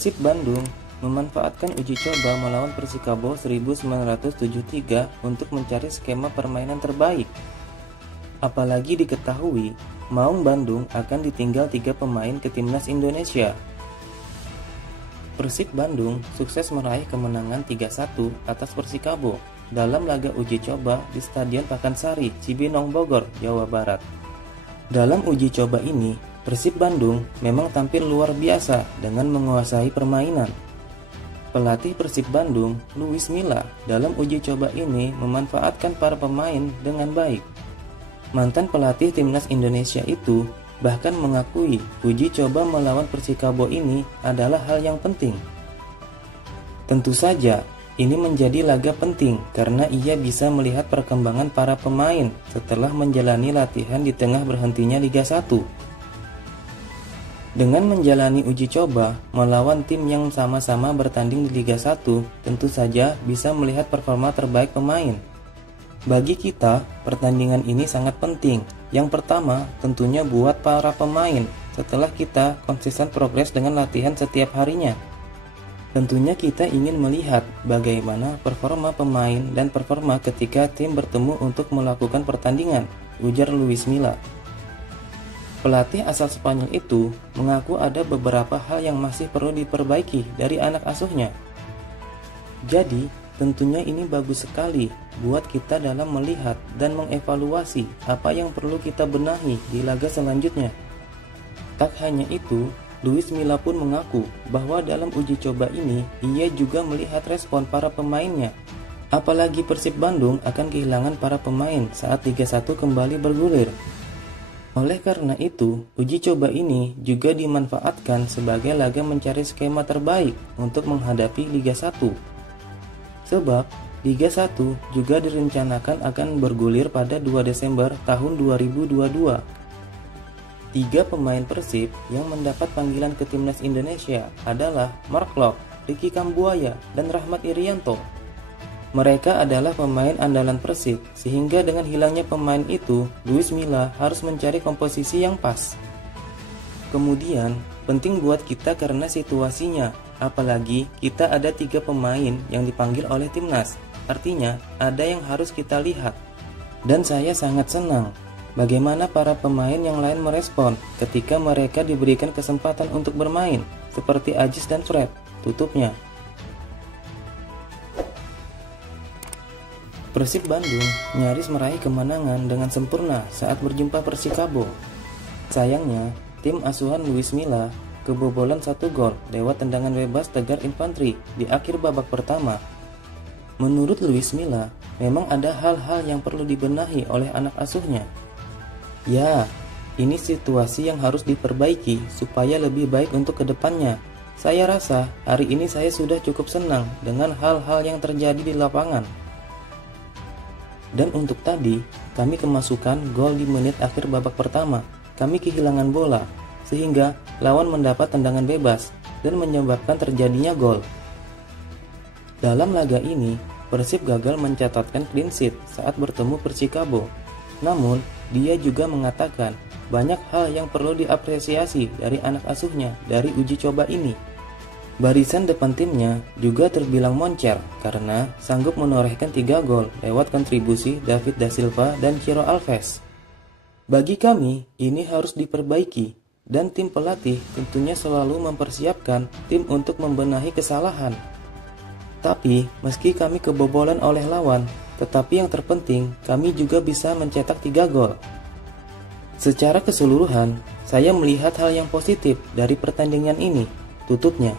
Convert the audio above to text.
Persib Bandung memanfaatkan uji coba melawan Persikabo 1973 untuk mencari skema permainan terbaik. Apalagi diketahui, Maung Bandung akan ditinggal 3 pemain ke timnas Indonesia. Persib Bandung sukses meraih kemenangan 3-1 atas Persikabo dalam laga uji coba di Stadion Pakansari, Cibinong, Bogor, Jawa Barat. Dalam uji coba ini, Persib Bandung memang tampil luar biasa dengan menguasai permainan. Pelatih Persib Bandung, Luis Milla, dalam uji coba ini memanfaatkan para pemain dengan baik. Mantan pelatih timnas Indonesia itu bahkan mengakui uji coba melawan Persikabo ini adalah hal yang penting. Tentu saja, ini menjadi laga penting karena ia bisa melihat perkembangan para pemain setelah menjalani latihan di tengah berhentinya Liga 1. Dengan menjalani uji coba melawan tim yang sama-sama bertanding di Liga 1, tentu saja bisa melihat performa terbaik pemain. Bagi kita, pertandingan ini sangat penting. Yang pertama, tentunya buat para pemain setelah kita konsisten progres dengan latihan setiap harinya. Tentunya kita ingin melihat bagaimana performa pemain dan performa ketika tim bertemu untuk melakukan pertandingan, ujar Luis Milla. Pelatih asal Spanyol itu mengaku ada beberapa hal yang masih perlu diperbaiki dari anak asuhnya. Jadi, tentunya ini bagus sekali buat kita dalam melihat dan mengevaluasi apa yang perlu kita benahi di laga selanjutnya. Tak hanya itu, Luis Milla pun mengaku bahwa dalam uji coba ini ia juga melihat respon para pemainnya. Apalagi Persib Bandung akan kehilangan para pemain saat Liga 1 kembali bergulir. Oleh karena itu, uji coba ini juga dimanfaatkan sebagai laga mencari skema terbaik untuk menghadapi Liga 1. Sebab, Liga 1 juga direncanakan akan bergulir pada 2 Desember tahun 2022. 3 pemain Persib yang mendapat panggilan ke timnas Indonesia adalah Mark Klok, Ricky Kambuaya, dan Rahmat Irianto. Mereka adalah pemain andalan Persib, sehingga dengan hilangnya pemain itu, Luis Milla harus mencari komposisi yang pas. Kemudian, penting buat kita karena situasinya, apalagi kita ada 3 pemain yang dipanggil oleh timnas, artinya ada yang harus kita lihat. Dan saya sangat senang bagaimana para pemain yang lain merespon ketika mereka diberikan kesempatan untuk bermain, seperti Ajis dan Fred, tutupnya. Persib Bandung nyaris meraih kemenangan dengan sempurna saat berjumpa Persikabo. Sayangnya, tim asuhan Luis Milla kebobolan 1 gol lewat tendangan bebas Tegar Infantri di akhir babak pertama. Menurut Luis Milla, memang ada hal-hal yang perlu dibenahi oleh anak asuhnya. Ya, ini situasi yang harus diperbaiki supaya lebih baik untuk kedepannya. Saya rasa hari ini saya sudah cukup senang dengan hal-hal yang terjadi di lapangan. Dan untuk tadi, kami kemasukan gol di menit akhir babak pertama. Kami kehilangan bola, sehingga lawan mendapat tendangan bebas dan menyebabkan terjadinya gol. Dalam laga ini, Persib gagal mencatatkan clean sheet saat bertemu Persikabo. Namun, dia juga mengatakan banyak hal yang perlu diapresiasi dari anak asuhnya dari uji coba ini. Barisan depan timnya juga terbilang moncer karena sanggup menorehkan 3 gol lewat kontribusi David da Silva dan Ciro Alves. Bagi kami, ini harus diperbaiki dan tim pelatih tentunya selalu mempersiapkan tim untuk membenahi kesalahan. Tapi, meski kami kebobolan oleh lawan, tetapi yang terpenting kami juga bisa mencetak 3 gol. Secara keseluruhan, saya melihat hal yang positif dari pertandingan ini, tutupnya.